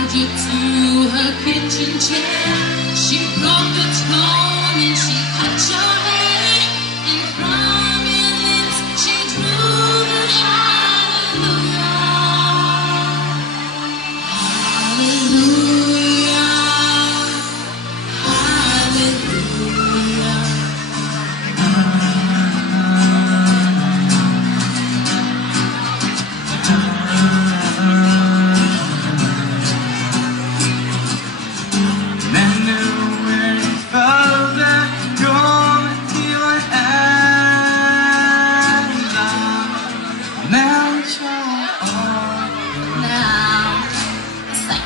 tied you to her kitchen chair. She broke the tone and she cut your hair, and from your lips she drew the hallelujah. Hallelujah. Hallelujah.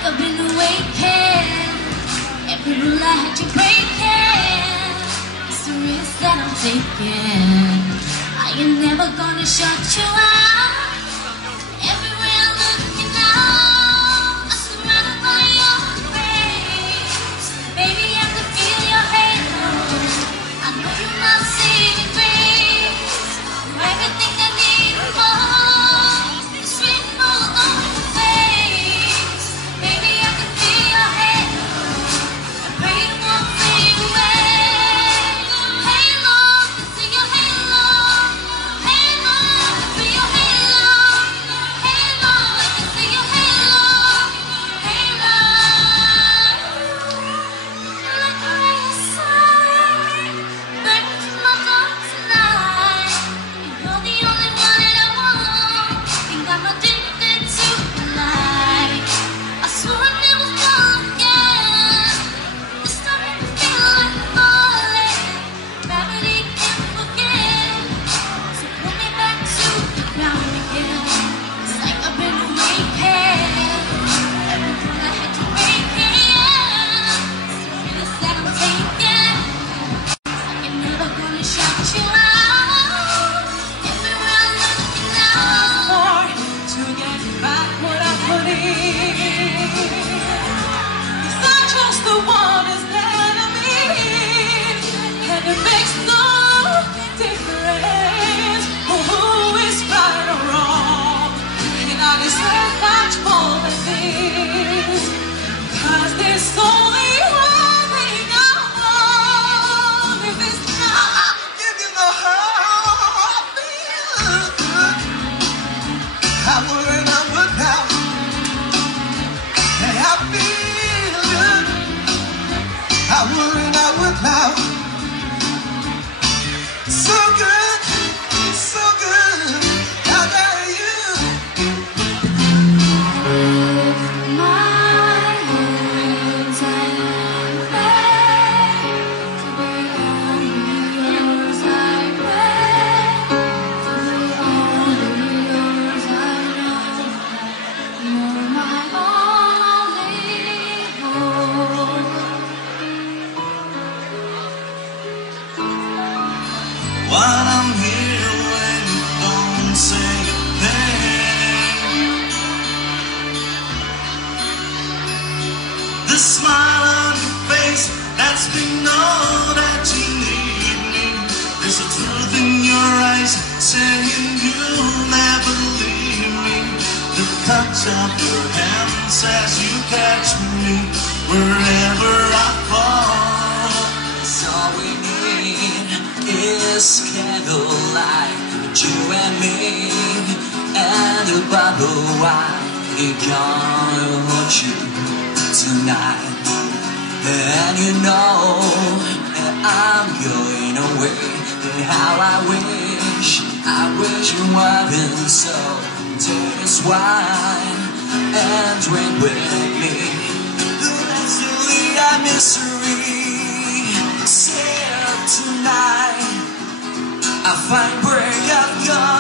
I've been awakened. Every rule I had you breaking. It's a risk that I'm taking. I ain't never gonna shut you out. Everywhere I look, you know, I'm surrounded by your grace. Baby, I can feel your halo. I know you're not saving grace. You're everything I need and more. It's written all over your face. Baby, I can feel your halo. I pray it won't fade away. Halo, I can see your halo. Halo, I can see your halo. Halo, I can see your halo. Halo, like a ray of sun, burning through my dark tonight. You're the only one that I want. Think I'm addicted to the light. I swore I never fall again. It's starting to feel like falling. Gravity can't forget. So pull me back to the ground again. It's like I've been awakened. Every rule I had to break it. It's a risk that I'm taking. I ain't never gonna shut you out. Everywhere I look, you know. More to get back what I put in. 'Cause I'm just the one is enemy, and it makes no difference who is right or wrong. And I deserve much more than this, 'cause there's only one thing I want. If it's not, give you the whole thing. I would now. Hey, I feel good. I would now. So good, so good. I got you. My hands and faith to be only yours I pray. To be only yours I know. You're my only hope. While I'm here when you don't say a thing, the smile on your face lets me know that you need me. There's a truth in your eyes saying you'll never leave me. The touch of your hand says you catch me wherever I fall. So all we need is candlelight, you and me, and a bottle of wine. Gonna want you tonight, and you know that I'm going away. And how I wish you weren't so. Take this wine and drink with me. Let's delete our misery. Say tonight I find break out of God.